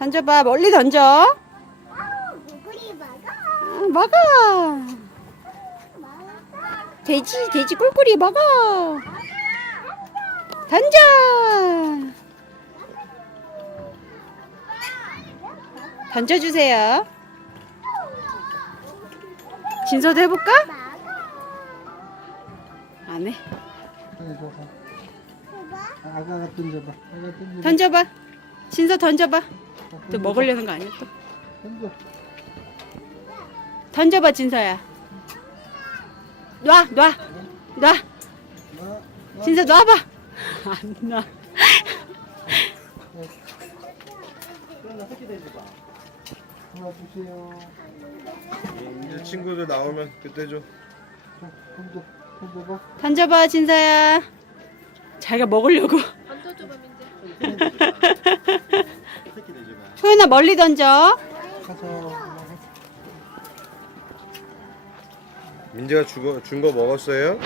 던져봐. 멀리 던져. 아, 먹어 돼지 돼지 꿀꿀이 먹어 던져. 던져주세요. 진서도 해볼까? 안해. 던져봐. 던져봐. 진서 던져봐 또 먹으려는 거 아니야 또 던져. 던져봐 진서야 놔 놔 놔. 진서 놔봐 안 놔 하나 주세요. 이제 친구들 나오면 그때 줘. 자. 던져봐. 던져봐 진서야 자기가 먹으려고 소연아 멀리 던져. 민재가 주거 준거 먹었어요?